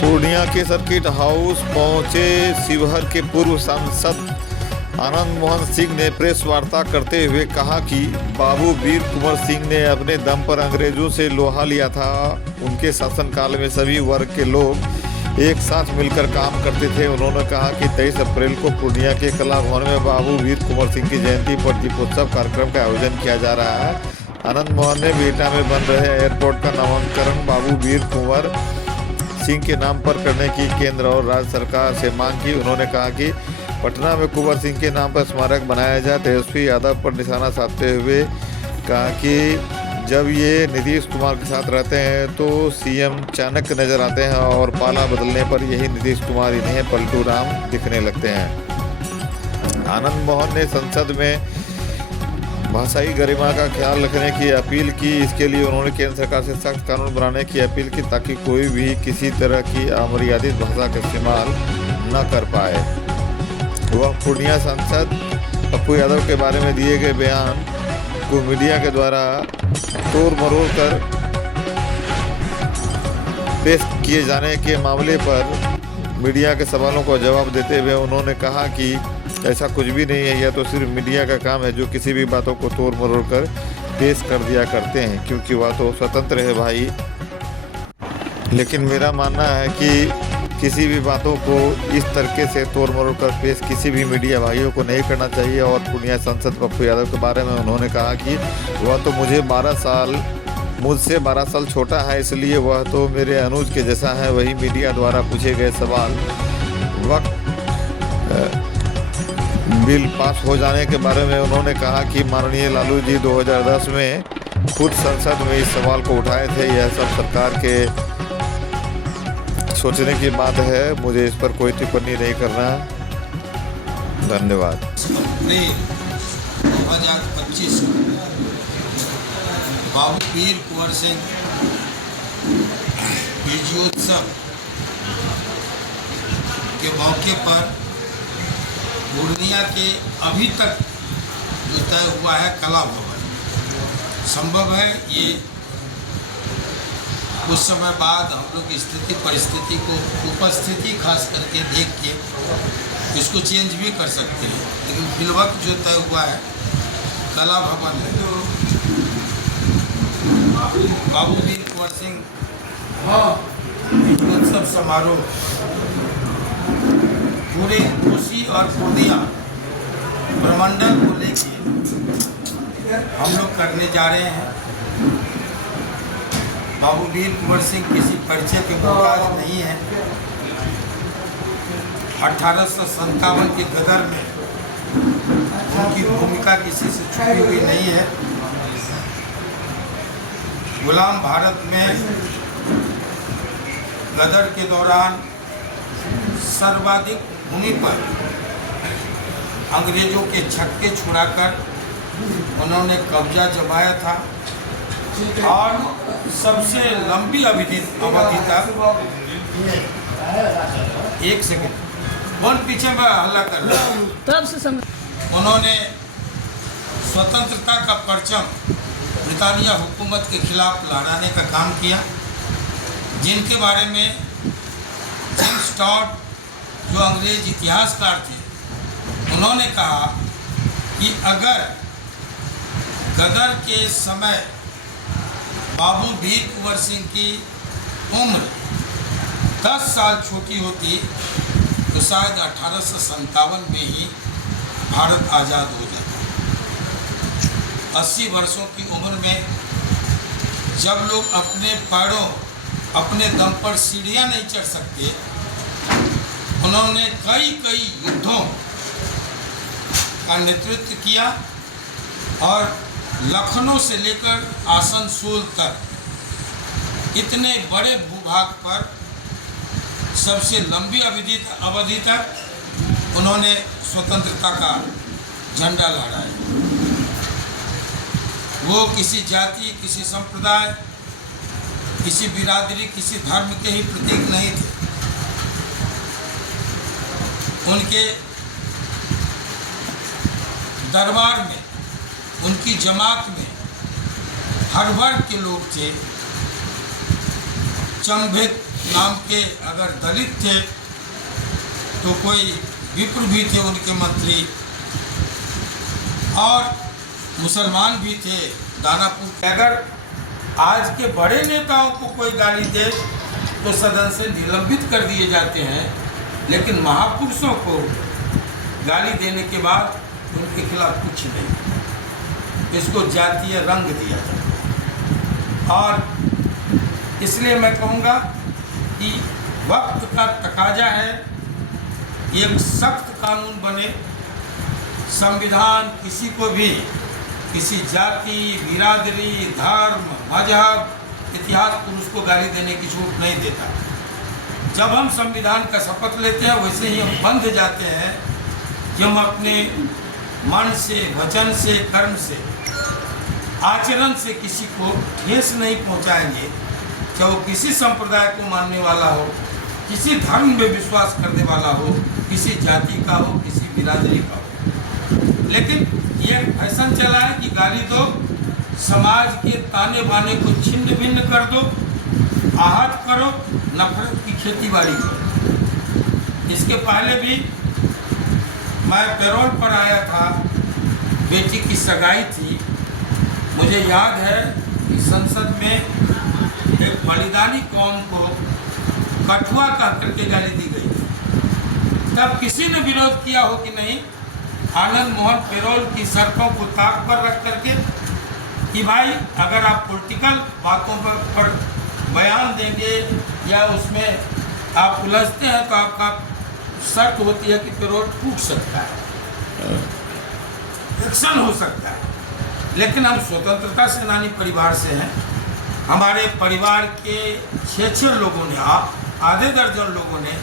पूर्णिया के circuit house पहुंचे शिवहर के पूर्व सांसद आनंद मोहन सिंह ने प्रेस वार्ता करते हुए कहा कि बाबू वीर कुंवर सिंह ने अपने दम पर अंग्रेजों से लोहा लिया था। उनके शासनकाल में सभी वर्ग के लोग एक साथ मिलकर काम करते थे। उन्होंने कहा कि 23 अप्रैल को पूर्णिया के कला भवन में बाबू वीर कुंवर सिंह की जयंती पर दीपोत्सव कार्यक्रम का आयोजन किया जा रहा है। आनंद मोहन ने बिहटा में बन रहे एयरपोर्ट का नामकरण बाबू वीर कुंवर सिंह के नाम पर करने की केंद्र और राज्य सरकार से मांग की। उन्होंने कहा कि पटना में कुंवर सिंह के नाम पर स्मारक बनाया जाए। तेजस्वी यादव पर निशाना साधते हुए कहा कि जब ये नीतीश कुमार के साथ रहते हैं तो सीएम चाणक्य नजर आते हैं और पाला बदलने पर यही नीतीश कुमार इन्हें पलटू राम दिखने लगते हैं। आनंद मोहन ने संसद में भाषाई गरिमा का ख्याल रखने की अपील की। इसके लिए उन्होंने केंद्र सरकार से सख्त कानून बनाने की अपील की ताकि कोई भी किसी तरह की अमर्यादित भाषा का इस्तेमाल न कर पाए। वह पूर्णिया सांसद पप्पू यादव के बारे में दिए गए बयान को मीडिया के द्वारा तोड़ मरोड़ कर पेश किए जाने के मामले पर मीडिया के सवालों का जवाब देते हुए उन्होंने कहा कि ऐसा कुछ भी नहीं है, यह तो सिर्फ मीडिया का काम है जो किसी भी बातों को तोड़ मरोड़ कर पेश कर दिया करते हैं, क्योंकि वह तो स्वतंत्र है भाई। लेकिन मेरा मानना है कि किसी भी बातों को इस तरीके से तोड़ मरोड़ कर पेश किसी भी मीडिया भाइयों को नहीं करना चाहिए। और पूर्णिया सांसद पप्पू यादव के बारे में उन्होंने कहा कि वह तो मुझसे 12 साल छोटा है, इसलिए वह तो मेरे अनुज के जैसा है। वही मीडिया द्वारा पूछे गए सवाल वक्त बिल पास हो जाने के बारे में उन्होंने कहा कि माननीय लालू जी 2010 में खुद संसद में इस सवाल को उठाए थे। यह सब सरकार के सोचने की बात है, मुझे इस पर कोई टिप्पणी नहीं करना। धन्यवाद। 2025 बाबू वीर कुंवर सिंह विजयोत्सव के मौके पर पूर्णिया के अभी तक जो तय हुआ है कला भवन, संभव है ये कुछ समय बाद हम लोग स्थिति परिस्थिति को उपस्थिति खास करके देख के इसको चेंज भी कर सकते हैं, लेकिन फिलवक्त जो तय हुआ है कला भवन है। बाबू वीर कुंवर सिंह विजयोत्सव समारोह पूरे कोसी और पूर्णिया प्रमंडल को लेके हम लोग करने जा रहे हैं। बाबू वीर कुंवर सिंह किसी परिचय के मोहताज नहीं है। 1857 के गदर में उनकी भूमिका किसी से छुपी हुई नहीं है। गुलाम भारत में गदर के दौरान सर्वाधिक भूमि पर अंग्रेजों के छक्के छुड़ाकर उन्होंने कब्जा जमाया था और सबसे लंबी अवधि तक एक सेकंड कौन पीछे में हल्ला कर रहा है तब से उन्होंने स्वतंत्रता का परचम ब्रिटानिया हुकूमत के खिलाफ लहराने का काम किया, जिनके बारे में जेम्स टॉड जो अंग्रेज इतिहासकार थे उन्होंने कहा कि अगर गदर के समय बाबू वीर कुंवर सिंह की उम्र 10 साल छोटी होती तो शायद 1857 में ही भारत आज़ाद हो जाता। 80 वर्षों की उम्र में जब लोग अपने पैरों अपने दम पर सीढ़ियाँ नहीं चढ़ सकते, उन्होंने कई युद्धों का नेतृत्व किया और लखनऊ से लेकर आसनसोल तक इतने बड़े भूभाग पर सबसे लंबी अवधि तक उन्होंने स्वतंत्रता का झंडा लहराया। वो किसी जाति, किसी संप्रदाय, किसी बिरादरी, किसी धर्म के ही प्रतीक नहीं थे। उनके दरबार में, उनकी जमात में हर वर्ग के लोग थे। चंभित नाम के अगर दलित थे तो कोई विप्र भी थे उनके मंत्री, और मुसलमान भी थे दानापुर। अगर आज के बड़े नेताओं को कोई गाली दे तो सदन से निलंबित कर दिए जाते हैं, लेकिन महापुरुषों को गाली देने के बाद उनके खिलाफ कुछ नहीं, इसको जातीय रंग दिया जाता। और इसलिए मैं कहूँगा कि वक्त का तकाजा है, एक सख्त कानून बने, संविधान किसी को भी किसी जाति, बिरादरी, धर्म, मजहब, इतिहास पुरुष को गाली देने की छूट नहीं देता। जब हम संविधान का शपथ लेते हैं वैसे ही हम बंध जाते हैं कि हम अपने मन से, वचन से, कर्म से, आचरण से किसी को ठेस नहीं पहुंचाएंगे, चाहे वो किसी संप्रदाय को मानने वाला हो, किसी धर्म में विश्वास करने वाला हो, किसी जाति का हो, किसी बिरादरी का हो। लेकिन ये फैशन चला है कि गाली दो, समाज के ताने बाने को छिन्न भिन्न कर दो, आहत करो, नफरत की खेतीबाड़ी करो। इसके पहले भी मैं पैरोल पर आया था, बेटी की सगाई थी। मुझे याद है कि संसद में एक बलिदानी कौम को कठुआ कह करके गाली दी गई। तब किसी ने विरोध किया हो कि नहीं? आनंद मोहन पैरोल की शर्तों को ताक पर रख करके कि भाई अगर आप पॉलिटिकल बातों पर बयान देंगे या उसमें आप उलझते हैं तो आपका शर्त होती है कि पैरोल टूट सकता है, एक्शन हो सकता है। लेकिन हम स्वतंत्रता सेनानी परिवार से हैं। हमारे परिवार के 6 लोगों ने, आधे दर्जन लोगों ने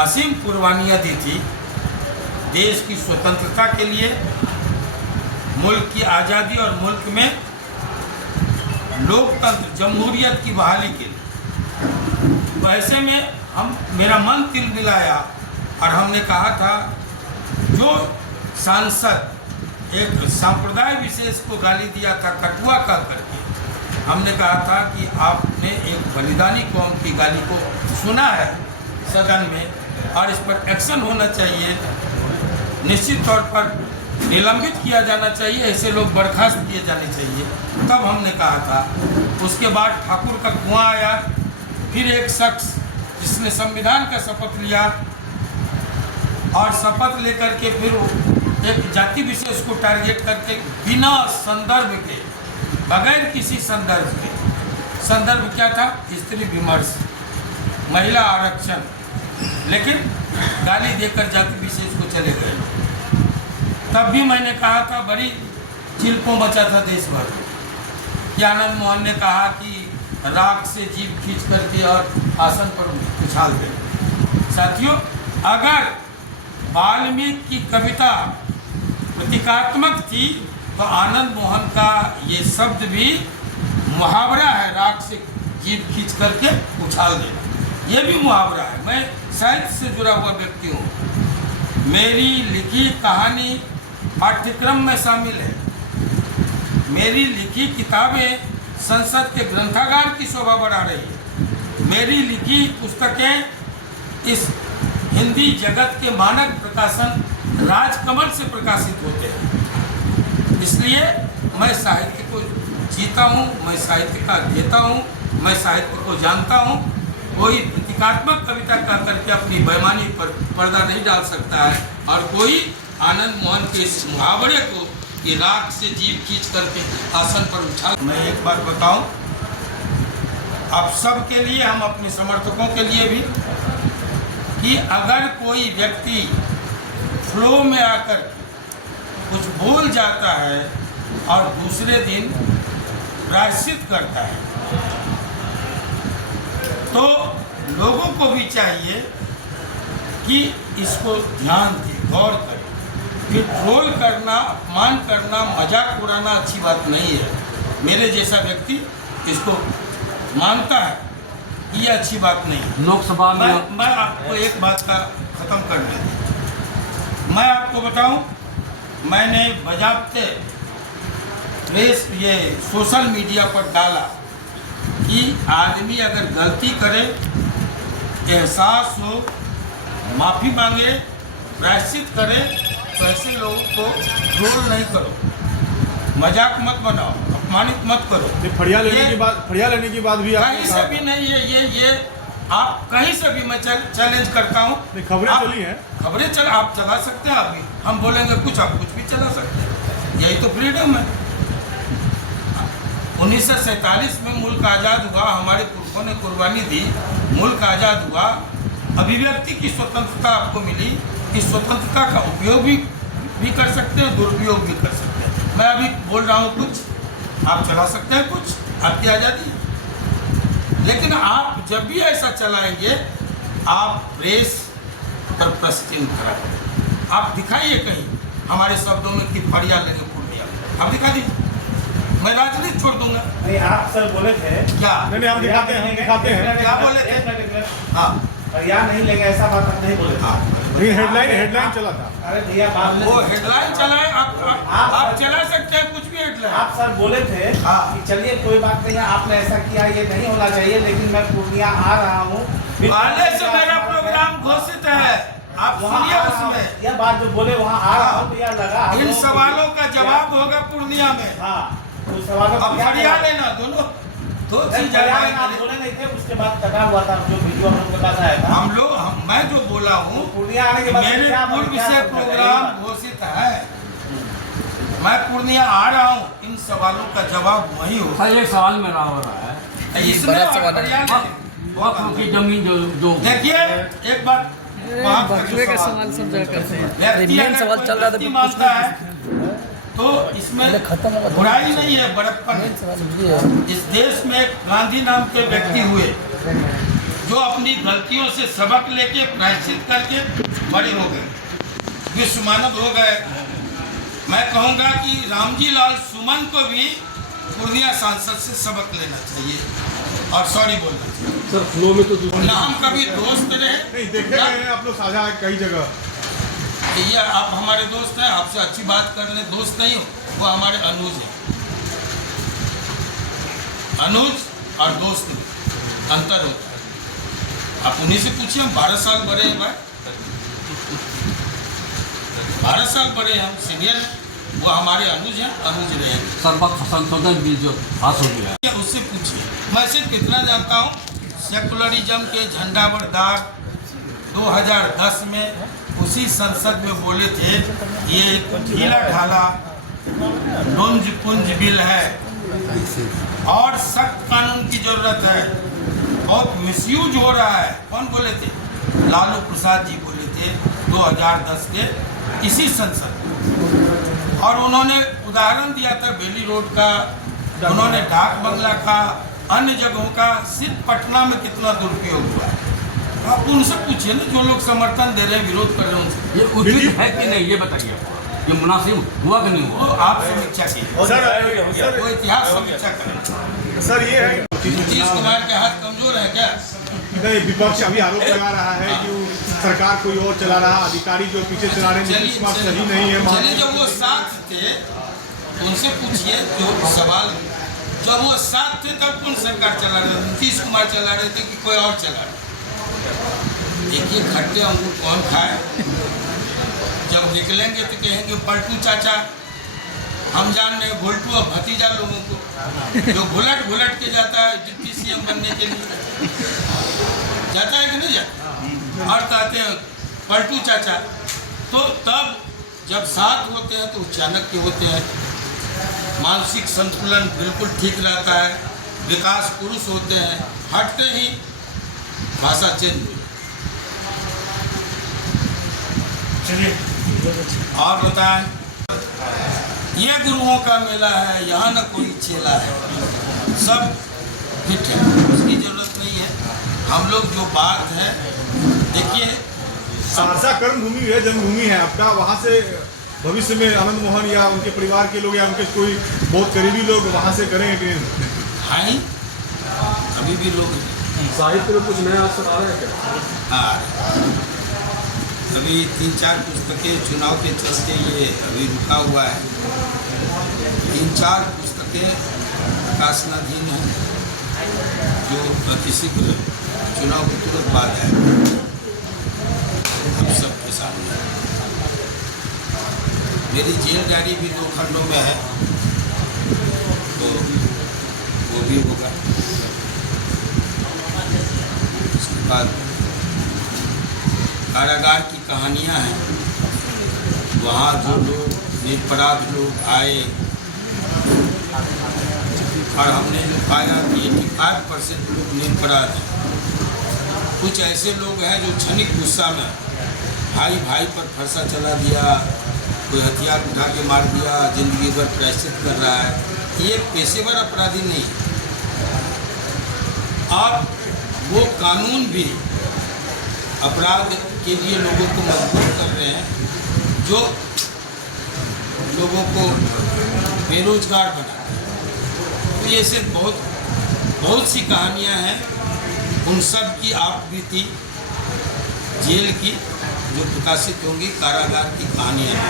असीम कुर्बानियाँ दी थी देश की स्वतंत्रता के लिए, मुल्क की आज़ादी और मुल्क में लोकतंत्र, जमहूरियत की बहाली के लिए। वैसे में मेरा मन तिलमिलाया और हमने कहा था, जो सांसद एक संप्रदाय विशेष को गाली दिया था कठुआ कह करके, हमने कहा था कि आपने एक बलिदानी कौम की गाली को सुना है सदन में और इस पर एक्शन होना चाहिए, निश्चित तौर पर निलंबित किया जाना चाहिए, ऐसे लोग बर्खास्त किए जाने चाहिए। तब हमने कहा था। उसके बाद ठाकुर का कुआं आया, फिर एक शख्स जिसने संविधान का शपथ लिया और शपथ लेकर के फिर एक जाति विशेष को टारगेट करके बिना संदर्भ के, बगैर किसी संदर्भ के, संदर्भ क्या था? स्त्री विमर्श, महिला आरक्षण, लेकिन गाली देकर जाति विशेष को चले गए। तब भी मैंने कहा था, बड़ी चिल्पों मचा था देश भर कि आनंद मोहन ने कहा कि राख से जीभ खींच करके और आसन पर उछाल दे। साथियों, अगर वाल्मीकि की कविता प्रतीकात्मक थी तो आनंद मोहन का ये शब्द भी मुहावरा है, राख से जीभ खींच करके उछाल देना, ये भी मुहावरा है। मैं साहित्य से जुड़ा हुआ व्यक्ति हूँ, मेरी लिखी कहानी पाठ्यक्रम में शामिल है, मेरी लिखी किताबें संसद के ग्रंथागार की शोभा बढ़ा रही है, मेरी लिखी पुस्तकें इस हिंदी जगत के मानक प्रकाशन राजकमल से प्रकाशित होते हैं। इसलिए मैं साहित्य को जीता हूँ, मैं साहित्य का अध्येता हूँ, मैं साहित्य को जानता हूँ। कोई प्रतीकात्मक कविता कह करके अपनी बेईमानी पर पर्दा नहीं डाल सकता है, और कोई आनंद मोहन के इस मुहावरे को कि राख से जीभ खींच करके आसन पर उछाल। मैं एक बात बताऊं, आप सब के लिए, हम अपने समर्थकों के लिए भी, कि अगर कोई व्यक्ति फ्लो में आकर कुछ बोल जाता है और दूसरे दिन प्रायश्चित करता है, तो लोगों को भी चाहिए कि इसको ध्यान दें, गौर करें कि ट्रोल करना, अपमान करना, मजाक उड़ाना अच्छी बात नहीं है। मेरे जैसा व्यक्ति इसको मानता है कि ये अच्छी बात नहीं है। लोकसभा में मैं आपको एक बात का ख़त्म कर दें। मैं आपको बताऊं, मैंने बजाबते प्रेस सोशल मीडिया पर डाला कि आदमी अगर गलती करे एहसास हो, माफ़ी मांगे, प्रायश्चित करे। तो ऐसे लोगों को ट्रोल नहीं करो, मजाक मत बनाओ, अपमानित मत करो। फड़िया लेने के बाद भी कहीं से भी नहीं, ये आप कहीं से भी मैं चैलेंज करता हूँ। खबरें चली हैं, खबरें आप चला सकते हैं, आप भी हम बोलेंगे कुछ, आप कुछ भी चला सकते हैं, यही तो फ्रीडम है। 1947 में मुल्क आज़ाद हुआ, हमारे पुरखों ने कुर्बानी दी, मुल्क आज़ाद हुआ, अभिव्यक्ति की स्वतंत्रता आपको मिली। इस स्वतंत्रता का उपयोग भी कर सकते हैं, दुरुपयोग भी कर सकते हैं। मैं अभी बोल रहा हूँ कुछ, आप चला सकते हैं कुछ, आपकी आज़ादी है। लेकिन आप जब भी ऐसा चलाएंगे, आप प्रेस पर प्रश्न कराएंगे। आप दिखाइए कहीं हमारे शब्दों में कि फड़िया लेंगे पूर्णिया, आप दिखा दीजिए, मैं राजनीति छोड़ दूंगा। नहीं, आप सर बोले थे क्या? नहीं हम दिखाते हैं क्या बोले थे? हाँ, फड़िया नहीं लेंगे, ऐसा बात आप नहीं बोले थे। हेडलाइन चला था। अरे भैया बात वो हेडलाइन चलाए, आप चला सकते हैं कुछ भी हेडलाइन। आप सर बोले थे हाँ। कि चलिए कोई बात नहीं है, आपने ऐसा किया, ये नहीं होना चाहिए, लेकिन मैं पूर्णिया आ रहा हूँ। पहले से मेरा प्रोग्राम घोषित है, आप सुनिए उसमें। यह बात जो बोले वहाँ आ रहा हूँ, तो यह लगा इन सवालों का जवाब होगा पूर्णिया में। हाँ, उस सवालों अब फड़िया लेना, दोनों दो चीज आप बोले नहीं थे, उसके बाद कटा हुआ था जो वीडियो हम लोग के पास आया था। हम लोग मैं जो बोला हूँ, पूर्णिया आने के बाद मेरे क्या पूर्व क्या से क्या प्रोग्राम घोषित है, मैं पूर्णिया आ रहा हूँ, इन सवालों का जवाब वही होगा। सर, एक सवाल मेरा हो रहा है, इसमें वक्फ की जमीन जो देखिए एक बात, बकरे का सवाल सब जगह करते हैं। व्यक्ति मेन अगर सवाल कोई चल रहा था व्यक्ति तो मानता है तो इसमें खत्म होगा, बुराई नहीं है, बड़प्पन है। इस देश में एक गांधी नाम के व्यक्ति हुए जो अपनी गलतियों से सबक लेके प्रायश्चित करके बड़े हो गए, विश्व मानव हो गए। मैं कहूँगा कि रामजी लाल सुमन को भी पूर्णिया सांसद से सबक लेना चाहिए और सॉरी बोलना चाहिए। सर फ्लो में तो ना हम कभी दोस्त रहे, नहीं देखे गए हैं आप लोग साझा कई जगह। ये आप हमारे दोस्त हैं, आपसे अच्छी बात कर लें, दोस्त नहीं हो, वो हमारे अनुज हैं। अनुज और दोस्त में अंतर होता है। आप उन्हीं से पूछिए, हम 12 साल बड़े हैं भाई, 12 साल बड़े हैं, हम सीनियर हैं, वो हमारे अनुज हैं, अनुज रहे हैं। सर्वपक्ष संशोधन बिल जो पास हो गया, उससे पूछिए। मैं सिर्फ इतना जानता हूँ, सेकुलरिज्म के झंडा बरदार 2010 में उसी संसद में बोले थे ये ढीला ढाला लुंज पुंज बिल है और सख्त कानून की जरूरत है, बहुत मिसयूज हो रहा है। कौन बोले थे? लालू प्रसाद जी बोले थे 2010 के इसी संसद में। और उन्होंने उदाहरण दिया था बेली रोड का, उन्होंने डाक बंगला का, अन्य जगहों का, सिर्फ पटना में कितना दुरुपयोग हुआ है। आप उनसे पूछिए ना, जो लोग समर्थन दे रहे हैं, विरोध कर रहे हैं, उनसे। ये उचित है कि नहीं, ये बताइए, ये मुनासिब हुआ कि नहीं वो हुआ? आप समीक्षा कीजिए, वो इतिहास समीक्षा करें। सर ये है नीतीश कुमार के हाथ कमजोर है क्या? नहीं, विपक्ष अभी आरोप लगा रहा है कि सरकार कोई और चला रहा, अधिकारी जो पीछे चला रहे हैं नीतीश कुमार सही नहीं है। चलिए, जब वो साथ थे उनसे पूछिए जो सवाल, जब वो साथ थे तब कौन सरकार चला रहे थे? नीतीश कुमार चला रहे थे कि कोई और चला रहा? देखिए, खट्टे अंगूर कौन खाए? जब निकलेंगे तो कहेंगे पलटू चाचा, हम जान रहे भोल्टू और भतीजा लोगों को जो घुलट घुलट के जाता है डिप्टी सीएम बनने के लिए, जाता है कि नहीं जाता, और कहते हैं पलटू चाचा। तो तब जब साथ होते हैं तो चाणक्य होते हैं, मानसिक संतुलन बिल्कुल ठीक रहता है, विकास पुरुष होते हैं, हटते ही भाषा चेंज हुई। चलिए और बताएं, ये गुरुओं का मेला है, यहाँ न कोई चेला है, सब फिट है, उसकी जरूरत नहीं है। हम लोग जो बात है, देखिए सहरसा कर्मभूमि है, जन्मभूमि है आपका, वहाँ से भविष्य में आनंद मोहन या उनके परिवार के लोग या उनके कोई बहुत करीबी लोग वहाँ से करेंगे? हैं, अभी भी लोग हैं। साहित्य में कुछ नया असर आ रहा है क्या? हाँ, अभी 3-4 पुस्तकें चुनाव के चलते ये अभी रुका हुआ है। 3-4 पुस्तकें प्रकाशनाधीन हैं जो अतिशीघ्र चुनाव के तुरंत बाद आएगा, हम सबके सामने। मेरी जेल डायरी भी 2 खंडों में है, तो वो भी होगा। उसके बाद कारागार की कहानियाँ हैं, वहाँ जो लोग निरपराध लोग आए और हमने जो पाया कि 85% लोग निरपराध हैं। कुछ ऐसे लोग हैं जो क्षणिक गुस्सा में भाई भाई पर फरसा चला दिया, कोई हथियार उठा के मार दिया, जिंदगी भर प्रायश्चित कर रहा है। ये पेशेवर अपराधी नहीं है। और वो कानून भी अपराध के लिए लोगों को मजबूर कर रहे हैं, जो लोगों को बेरोजगार बनाते हैं। तो ये सिर्फ बहुत सी कहानियां हैं, उन सब की आप बीती जेल की जो प्रकाशित होंगी, कारागार की कहानियां हैं।